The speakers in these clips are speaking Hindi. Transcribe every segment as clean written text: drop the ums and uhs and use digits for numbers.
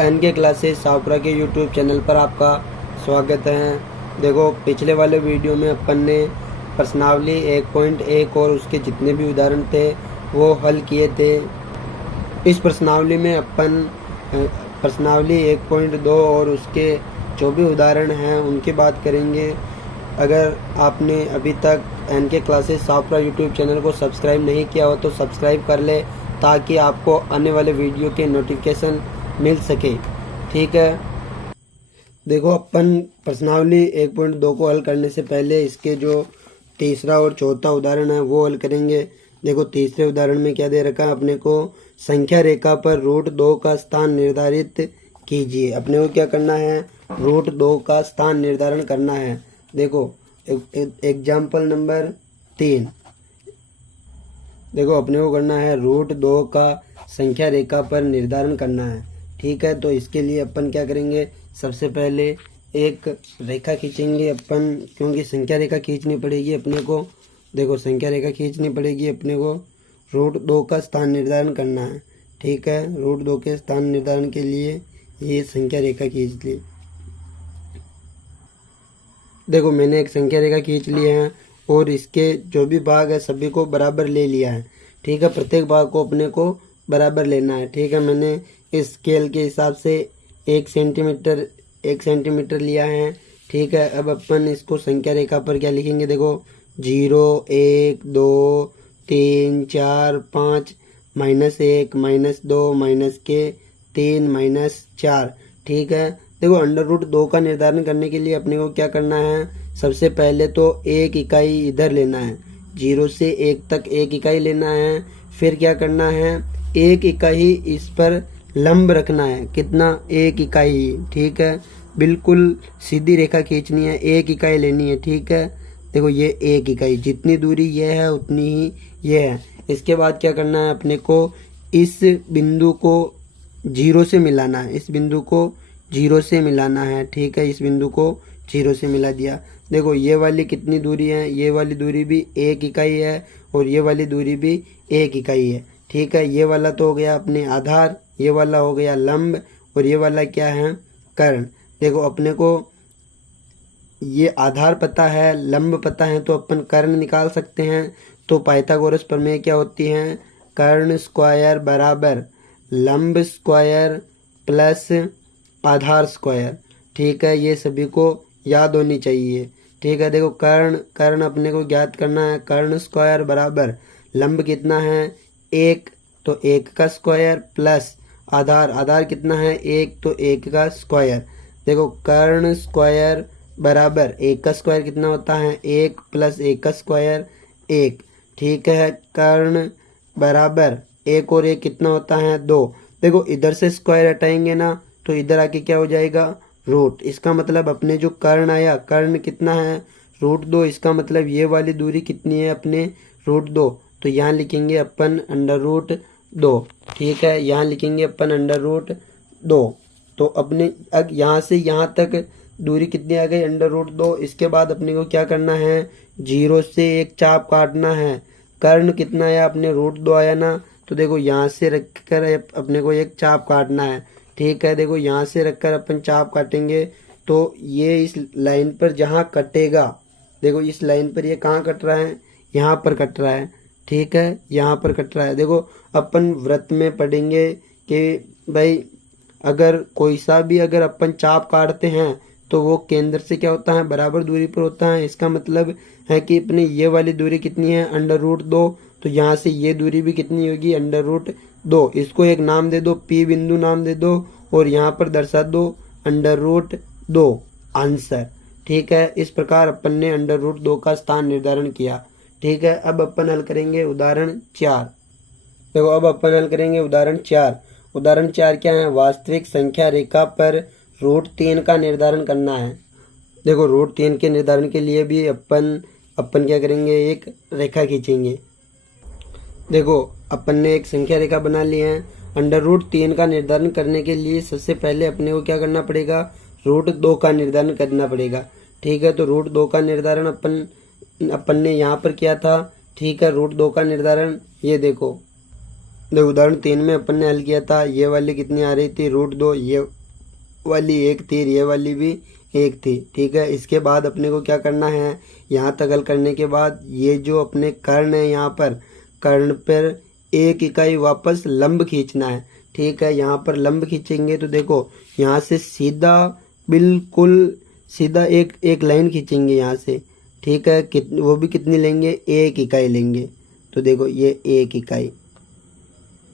एनके क्लासेस शाहपुरा के यूट्यूब चैनल पर आपका स्वागत है। देखो, पिछले वाले वीडियो में अपन ने प्रश्नावली 1.1 और उसके जितने भी उदाहरण थे वो हल किए थे। इस प्रश्नावली में अपन प्रश्नावली 1.2 और उसके जो भी उदाहरण हैं उनकी बात करेंगे। अगर आपने अभी तक NK classes Shahpura YouTube channel को सब्सक्राइब नहीं किया हो तो सब्सक्राइब कर ले, ताकि आपको आने वाले वीडियो के नोटिफिकेशन मिल सके। ठीक है, देखो, अपन प्रश्नावली 1.2 को हल करने से पहले इसके जो तीसरा और चौथा उदाहरण है वो हल करेंगे। देखो, तीसरे उदाहरण में क्या दे रखा है अपने को, संख्या रेखा पर √2 का स्थान निर्धारित कीजिए। अपने को क्या करना है, √2 का स्थान निर्धारण करना है। देखो, एग्जाम्पल नंबर 3। देखो, अपने को करना है √2 का संख्या रेखा पर निर्धारण करना है। ठीक है, तो इसके लिए अपन क्या करेंगे, सबसे पहले एक रेखा खींचेंगे अपन, क्योंकि संख्या रेखा खींचनी पड़ेगी अपने को। देखो, संख्या रेखा खींचनी पड़ेगी अपने को, √2 का स्थान निर्धारण करना है। ठीक है, √2 के स्थान निर्धारण के लिए ये संख्या रेखा खींच ली। देखो, मैंने एक संख्या रेखा खींच ली है और इसके जो भी भाग है सभी को बराबर ले लिया है। ठीक है, प्रत्येक भाग को अपने को बराबर लेना है। ठीक है, मैंने इस स्केल के हिसाब से 1 सेंटीमीटर लिया है। ठीक है, अब अपन इसको संख्या रेखा पर क्या लिखेंगे, देखो 0 1 2 3 4 5 -1 -2 -3 -4। ठीक है, देखो, √2 का निर्धारण करने के लिए अपने को क्या करना है, सबसे पहले तो एक इकाई इधर लेना है, 0 से 1 तक एक इकाई लेना है। फिर क्या करना है, एक इकाई इस पर लंब रखना है। कितना, एक इकाई। ठीक है, बिल्कुल सीधी रेखा खींचनी है, एक इकाई लेनी है। ठीक है, देखो, ये एक इकाई, जितनी दूरी ये है उतनी ही ये है। इसके बाद क्या करना है अपने को, इस बिंदु को 0 से मिलाना है, इस बिंदु को 0 से मिलाना है। ठीक है, इस बिंदु को 0 से मिला दिया। देखो, ये वाली कितनी दूरी है, ये वाली दूरी भी एक इकाई है और ये वाली दूरी भी एक इकाई है। ठीक है, ये वाला तो हो गया अपने आधार, ये वाला हो गया लंब और ये वाला क्या है, कर्ण। देखो, अपने को ये आधार पता है, लंब पता है, तो अपन कर्ण निकाल सकते हैं। तो पाइथागोरस प्रमेय क्या होती है, कर्ण स्क्वायर बराबर लंब स्क्वायर प्लस आधार स्क्वायर। ठीक है, ये सभी को याद होनी चाहिए। ठीक है, देखो, कर्ण अपने को ज्ञात करना है, कर्ण स्क्वायर बराबर लंब कितना है 1, तो 1 का स्क्वायर प्लस आधार कितना है 1, तो 1 का स्क्वायर। देखो, कर्ण स्क्वायर बराबर 1 का स्क्वायर कितना होता है 1 प्लस 1 का स्क्वायर 1। ठीक है, कर्ण बराबर 1 और 1 कितना होता है 2। देखो, इधर से स्क्वायर हटाएंगे ना तो इधर आके क्या हो जाएगा, रूट। इसका मतलब अपने जो कर्ण आया, कर्ण कितना है √2। इसका मतलब ये वाली दूरी कितनी है अपने √2, तो यहाँ लिखेंगे अपन √2। ठीक है, यहाँ लिखेंगे अपन √2। तो अपने यहाँ से यहाँ तक दूरी कितनी आ गई, √2। इसके बाद अपने को क्या करना है, 0 से एक चाप काटना है। कर्ण कितना आया अपने √2 आया ना, तो देखो यहाँ से रखकर अपने को एक चाप काटना है। ठीक है, देखो, यहाँ से रखकर अपन चाप काटेंगे तो ये इस लाइन पर जहाँ कटेगा, देखो इस लाइन पर ये कहाँ कट रहा है, यहाँ पर कट रहा है। ठीक है, यहाँ पर कट रहा है। देखो, अपन व्रत में पढ़ेंगे कि भाई अगर कोई सा भी अगर अपन चाप काटते हैं तो वो केंद्र से क्या होता है, बराबर दूरी पर होता है। इसका मतलब है कि अपने ये वाली दूरी कितनी है √2, तो यहाँ से ये दूरी भी कितनी होगी √2। इसको एक नाम दे दो, P बिंदु नाम दे दो और यहाँ पर दर्शा दो √2 आंसर। ठीक है, इस प्रकार अपन ने √2 का स्थान निर्धारण किया। ठीक है, अब अपन हल करेंगे उदाहरण 4। देखो, अब अपन हल करेंगे उदाहरण 4। उदाहरण 4 क्या है, वास्तविक संख्या रेखा पर √3 का निर्धारण करना है। देखो, √3 के निर्धारण के लिए भी अपन क्या करेंगे, एक रेखा खींचेंगे। देखो, अपन ने एक संख्या रेखा बना ली है। √3 का निर्धारण करने के लिए सबसे पहले अपने को क्या करना पड़ेगा, √2 का निर्धारण करना पड़ेगा। ठीक है, तो √2 का निर्धारण अपन ने यहाँ पर किया था। ठीक है, √2 का निर्धारण ये देखो, देखो उदाहरण 3 में अपन ने हल किया था, ये वाली कितनी आ रही थी √2, ये वाली 1 थी, ये वाली भी 1 थी। ठीक है, इसके बाद अपने को क्या करना है, यहाँ तक हल करने के बाद ये जो अपने कर्ण है, यहाँ पर कर्ण पर 1 इकाई वापस लंब खींचना है। ठीक है, यहाँ पर लंब खींचेंगे तो देखो यहाँ से सीधा बिल्कुल सीधा एक लाइन खींचेंगे यहाँ से। ठीक है, वो भी कितनी लेंगे, 1 इकाई लेंगे। तो देखो ये 1 इकाई,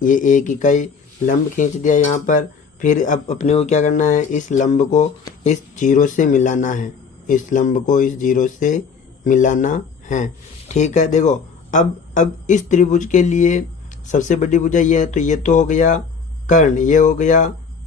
ये 1 इकाई लंब खींच दिया यहाँ पर। फिर अब अपने को क्या करना है, इस लंब को इस जीरो से मिलाना है, इस लंब को इस जीरो से मिलाना है। ठीक है, देखो अब इस त्रिभुज के लिए सबसे बड़ी भुजा ये है, तो ये तो हो गया कर्ण, ये हो गया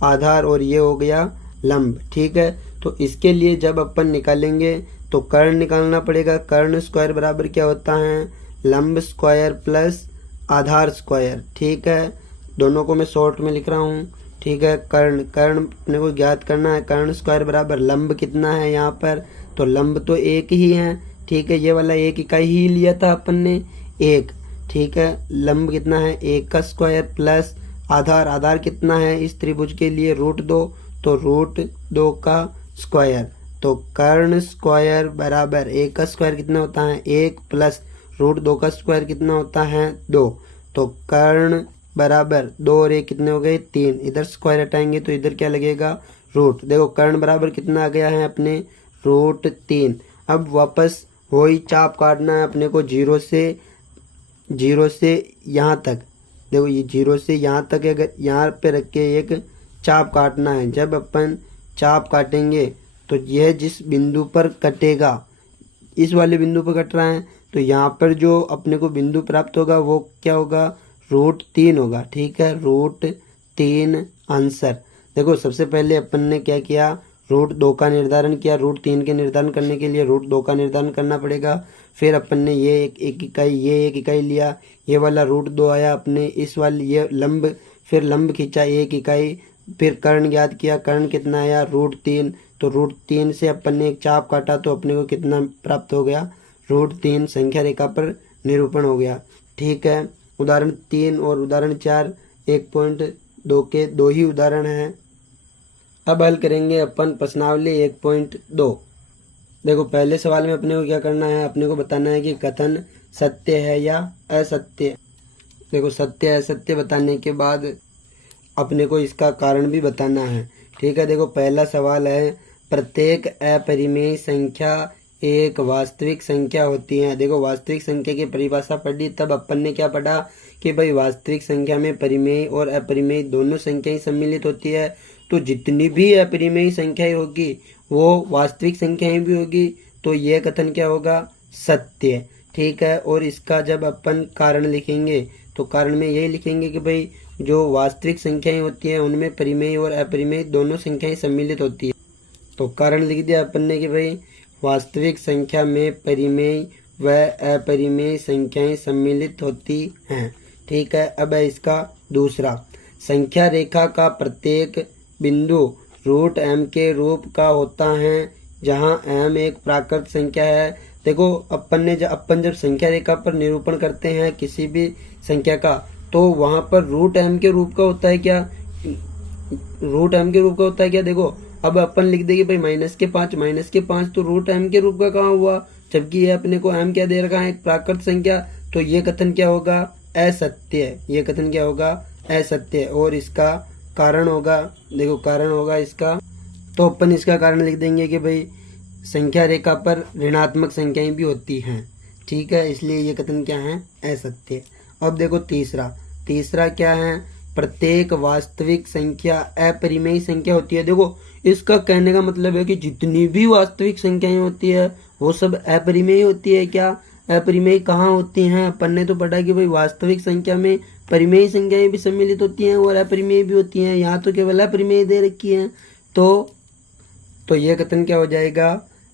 आधार और ये हो गया लंब। ठीक है, तो इसके लिए जब अपन निकालेंगे तो कर्ण निकालना पड़ेगा। कर्ण स्क्वायर बराबर क्या होता है, लंब स्क्वायर प्लस आधार स्क्वायर। ठीक है, दोनों को मैं शॉर्ट में लिख रहा हूँ। ठीक है, कर्ण अपने को ज्ञात करना है, कर्ण स्क्वायर बराबर लंब कितना है यहाँ पर, तो लंब तो 1 ही है। ठीक है, ये वाला 1 इकाई ही लिया था अपन ने 1। ठीक है, लंब कितना है, 1 का स्क्वायर प्लस आधार कितना है इस त्रिभुज के लिए, √2, तो √2 का स्क्वायर। तो कर्ण स्क्वायर बराबर 1 का स्क्वायर कितना होता है, 1 प्लस √2 का स्क्वायर कितना होता है, 2। तो कर्ण बराबर 2 और 1 कितने हो गए, 3। इधर स्क्वायर हटाएंगे तो इधर क्या लगेगा, रूट। देखो कर्ण बराबर कितना आ गया है अपने, √3। अब वापस वही चाप काटना है अपने को, जीरो से यहाँ तक। देखो ये जीरो से यहाँ तक, अगर यहाँ पे रख के एक चाप काटना है। जब अपन चाप काटेंगे तो यह जिस बिंदु पर कटेगा, इस वाले बिंदु पर कट रहा है, तो यहाँ पर जो अपने को बिंदु प्राप्त होगा वो क्या होगा, √3 होगा। ठीक है, √3 आंसर। देखो सबसे पहले अपन ने क्या किया, √2 का निर्धारण किया। √3 के निर्धारण करने के लिए √2 का निर्धारण करना पड़ेगा। फिर अपन ने ये एक इकाई लिया, ये वाला √2 आया अपने इस वाली ये लंब, फिर लंब खींचा 1 इकाई, फिर कर्ण ज्ञात किया, कर्ण कितना आया, √3। तो √3 से अपन ने एक चाप काटा तो अपने को कितना प्राप्त हो गया, √3 संख्या रेखा पर निरूपण हो गया। ठीक है, उदाहरण 3 और उदाहरण 4 1.2 के 2 ही उदाहरण हैं। अब हल करेंगे अपन प्रश्नावली 1.2। देखो पहले सवाल में अपने को क्या करना है, अपने को बताना है कि कथन सत्य है या असत्य। देखो सत्य असत्य बताने के बाद अपने को इसका कारण भी बताना है। ठीक है, देखो पहला सवाल है, प्रत्येक अपरिमेय संख्या एक वास्तविक संख्या होती है। देखो वास्तविक संख्या की परिभाषा पढ़ी, तब अपन ने क्या पढ़ा कि भाई वास्तविक संख्या में परिमेय और अपरिमेय दोनों संख्याएं सम्मिलित होती है। तो जितनी भी अपरिमेय संख्याएं होगी वो वास्तविक संख्याएं भी होगी। तो यह कथन क्या होगा, सत्य। ठीक है, और इसका जब अपन कारण लिखेंगे तो कारण में यही लिखेंगे कि भाई जो वास्तविक संख्याएं होती हैं उनमें परिमेय और अपरिमेय दोनों संख्याएं सम्मिलित होती है। तो कारण लिख दिया अपन ने कि भाई वास्तविक संख्या में परिमेय व अपरिमेय संख्याएं सम्मिलित होती हैं। ठीक है, अब है इसका दूसरा, संख्या रेखा का प्रत्येक बिंदु √m के रूप का होता है जहां m एक प्राकृत संख्या है। देखो अपन जब संख्या रेखा पर निरूपण करते हैं किसी भी संख्या का, तो वहां पर √m के रूप का होता है क्या, √m के रूप का होता है क्या। देखो अब अपन लिख देंगे भाई -5 तो √m के रूप का कहाँ हुआ, जबकि ये अपने को m क्या दे रखा है, एक प्राकृत संख्या। तो ये कथन क्या होगा, असत्य। ये कथन क्या होगा, असत्य। और इसका कारण होगा, देखो कारण होगा इसका, तो अपन इसका कारण लिख देंगे कि भाई संख्या रेखा पर ऋणात्मक संख्याएं भी होती हैं। ठीक है, इसलिए ये कथन क्या है, असत्य। अब देखो तीसरा क्या है, प्रत्येक वास्तविक संख्या अपरिमेय संख्या होती है। देखो इसका कहने का मतलब है कि जितनी भी वास्तविक संख्याएं होती है वो सब अपरिमेय होती है। क्या अपरिमेय कहाँ होती हैं, अपन ने तो पढ़ा कि भाई वास्तविक संख्या में परिमेय संख्याएं भी सम्मिलित होती हैं और अपरिमेय भी होती हैं। यहाँ तो केवल अपरिमेय दे रखी है, तो ये कथन क्या हो जाएगा,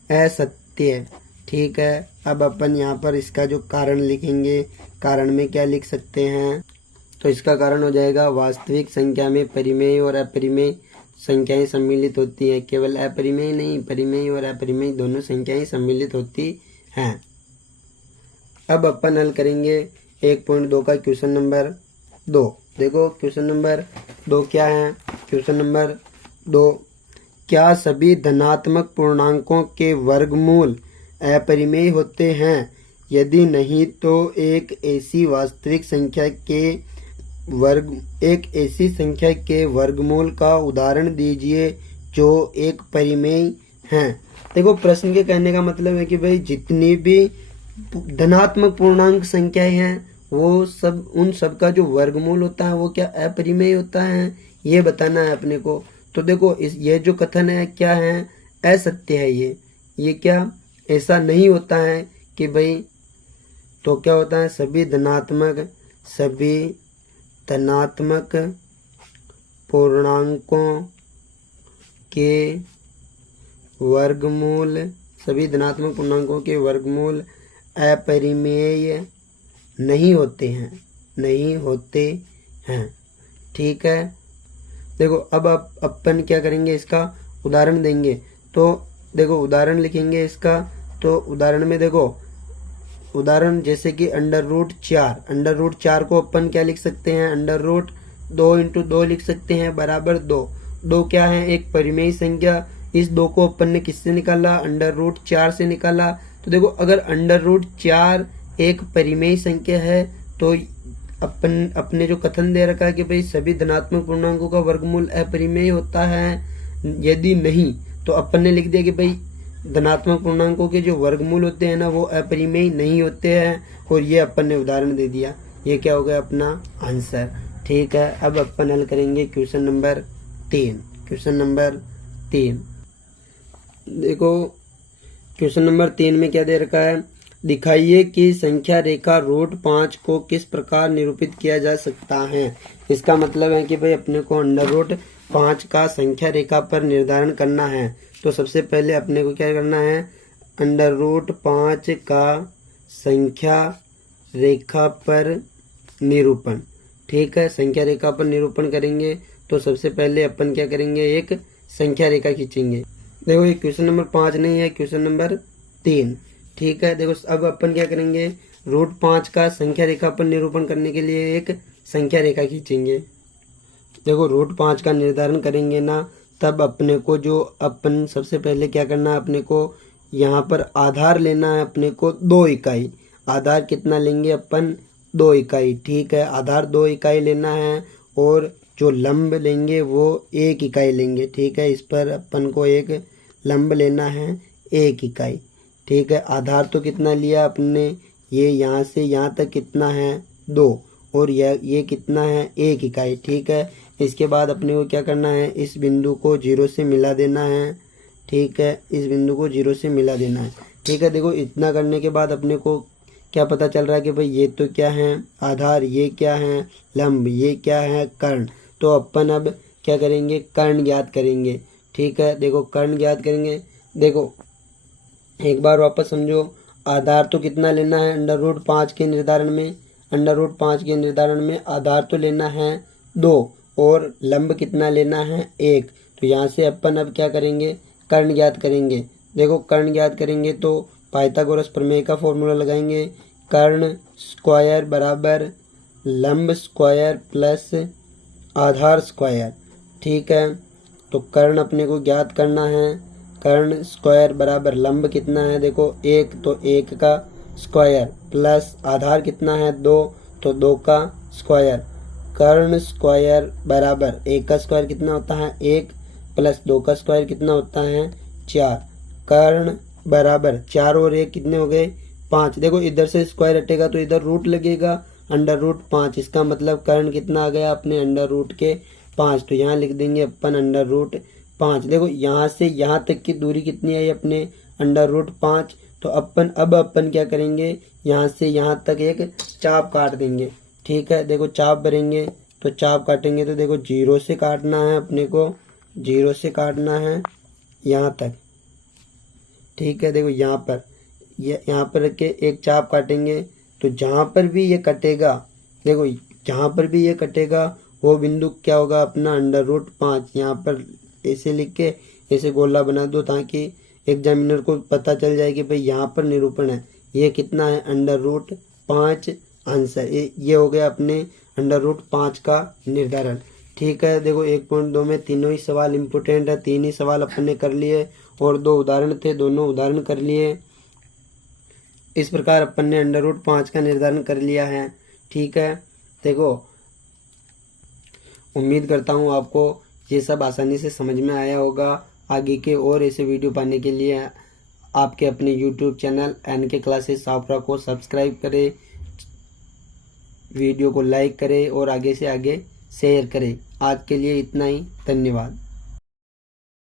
असत्य। ठीक है, अब अपन यहाँ पर इसका जो कारण लिखेंगे, कारण में क्या लिख सकते हैं, तो इसका कारण हो जाएगा वास्तविक संख्या में परिमेय और अपरिमेय संख्याएं सम्मिलित होती हैं। केवल अपरिमेय नहीं, परिमेय और अपरिमेय दोनों संख्याएं सम्मिलित होती हैं। अब अपन हल करेंगे 1.2 का क्वेश्चन नंबर 2। देखो क्वेश्चन नंबर 2 क्या है। क्वेश्चन नंबर 2, क्या सभी धनात्मक पूर्णांकों के वर्गमूल अपरिमेय होते हैं? यदि नहीं तो एक ऐसी संख्या के वर्गमूल का उदाहरण दीजिए जो एक परिमेय है। देखो प्रश्न के कहने का मतलब है कि भाई जितनी भी धनात्मक पूर्णांक संख्याएं हैं वो सब, उन सब का जो वर्गमूल होता है वो क्या अपरिमेय होता है, ये बताना है अपने को। तो देखो ये जो कथन है क्या है, असत्य है। ये क्या ऐसा नहीं होता है कि भाई, तो क्या होता है, सभी धनात्मक पूर्णांकों के वर्गमूल अपरिमेय नहीं होते हैं। ठीक है। देखो अब अपन क्या करेंगे, इसका उदाहरण देंगे। तो देखो उदाहरण लिखेंगे इसका। तो उदाहरण में देखो, उदाहरण जैसे कि √4 को अपन क्या लिख सकते हैं, √2 × 2 लिख सकते हैं बराबर 2। 2 क्या है, एक परिमेय संख्या। इस 2 को अपन ने किससे निकाला, √4 से निकाला। तो देखो अगर √4 एक परिमेय संख्या है तो अपने जो कथन दे रखा है कि भाई सभी धनात्मक पूर्णांकों का वर्गमूल अपरिमेय होता है, यदि नहीं तो अपन ने लिख दिया कि भाई धनात्मक पूर्णांकों के जो वर्गमूल होते हैं ना वो अपरिमेय नहीं होते हैं, और ये अपन ने उदाहरण दे दिया। ये क्या हो गया अपना आंसर। ठीक है। अब अपन हल करेंगे क्वेश्चन नंबर 3। देखो क्वेश्चन नंबर 3 में क्या दे रखा है, दिखाइए कि संख्या रेखा √5 को किस प्रकार निरूपित किया जा सकता है। इसका मतलब है कि भाई अपने को √5 का संख्या रेखा पर निर्धारण करना है। तो सबसे पहले अपने को क्या करना है, √5 का संख्या रेखा पर निरूपण। ठीक है, संख्या रेखा पर निरूपण करेंगे तो सबसे पहले अपन क्या करेंगे, एक संख्या रेखा खींचेंगे। देखो ये क्वेश्चन नंबर 5 नहीं है, क्वेश्चन नंबर 3। ठीक है। देखो अब अपन क्या करेंगे, √5 का संख्या रेखा पर निरूपण करने के लिए एक संख्या रेखा खींचेंगे। देखो √5 का निर्धारण करेंगे ना, तब अपने को अपन सबसे पहले क्या करना है, अपने को यहाँ पर आधार लेना है अपने को 2 इकाई। आधार कितना लेंगे अपन, 2 इकाई। ठीक है, आधार 2 इकाई लेना है, और जो लंब लेंगे वो 1 इकाई लेंगे। ठीक है, इस पर अपन को एक लंब लेना है 1 इकाई। ठीक है, आधार तो कितना लिया अपने, ये यहाँ से यहाँ तक कितना है 2, और ये कितना है 1 इकाई। ठीक है, इसके बाद अपने को क्या करना है, इस बिंदु को 0 से मिला देना है। ठीक है, इस बिंदु को 0 से मिला देना है। ठीक है, देखो इतना करने के बाद अपने को क्या पता चल रहा है कि भाई ये तो क्या है आधार, ये क्या है लंब, ये क्या है कर्ण। तो अपन अब क्या करेंगे, कर्ण ज्ञात करेंगे। ठीक है, देखो कर्ण ज्ञात करेंगे। देखो एक बार वापस समझो, आधार तो कितना लेना है √5 के निर्धारण में, आधार तो लेना है 2, और लंब कितना लेना है 1। तो यहाँ से अपन अब क्या करेंगे, कर्ण ज्ञात करेंगे। देखो कर्ण ज्ञात करेंगे तो पाइथागोरस प्रमेय का फॉर्मूला लगाएंगे, कर्ण स्क्वायर बराबर लंब स्क्वायर प्लस आधार स्क्वायर। ठीक है, तो कर्ण अपने को ज्ञात करना है, कर्ण स्क्वायर बराबर लंब कितना है, देखो 1, तो 1 का स्क्वायर प्लस आधार कितना है 2, तो 2 का स्क्वायर। कर्ण स्क्वायर बराबर 1 का स्क्वायर कितना होता है 1, प्लस 2 का स्क्वायर कितना होता है 4। कर्ण बराबर 4 और 1 कितने हो गए 5। देखो इधर से स्क्वायर हटेगा तो इधर रूट लगेगा, √5। इसका मतलब कर्ण कितना आ गया अपने √5। तो यहाँ लिख देंगे अपन √5। देखो यहाँ से यहाँ तक की दूरी कितनी आई अपने √5। तो अपन क्या करेंगे, यहाँ से यहाँ तक एक चाप काट देंगे। ठीक है, देखो चाप भरेंगे, तो चाप काटेंगे तो देखो 0 से काटना है अपने को, 0 से काटना है यहाँ तक। ठीक है, देखो यहाँ पर रख के एक चाप काटेंगे, तो जहाँ पर भी ये कटेगा, देखो जहाँ पर भी ये कटेगा वो बिंदु क्या होगा अपना √5। यहाँ पर ऐसे लिख के ऐसे गोला बना दो ताकि एग्जामिनर को पता चल जाए कि भाई यहाँ पर निरूपण है, ये कितना है √5 आंसर। ये हो गया अपने √5 का निर्धारण। ठीक है, देखो 1.2 में तीनों ही सवाल इम्पोर्टेंट है, 3 ही सवाल अपन ने कर लिए और 2 उदाहरण थे, दोनों उदाहरण कर लिए। इस प्रकार अपन ने √5 का निर्धारण कर लिया है। ठीक है, देखो उम्मीद करता हूँ आपको ये सब आसानी से समझ में आया होगा। आगे के और ऐसे वीडियो पाने के लिए आपके अपने YouTube चैनल NK क्लासेस साफरा को सब्सक्राइब करें, वीडियो को लाइक करें और आगे से आगे शेयर करें। आज के लिए इतना ही, धन्यवाद।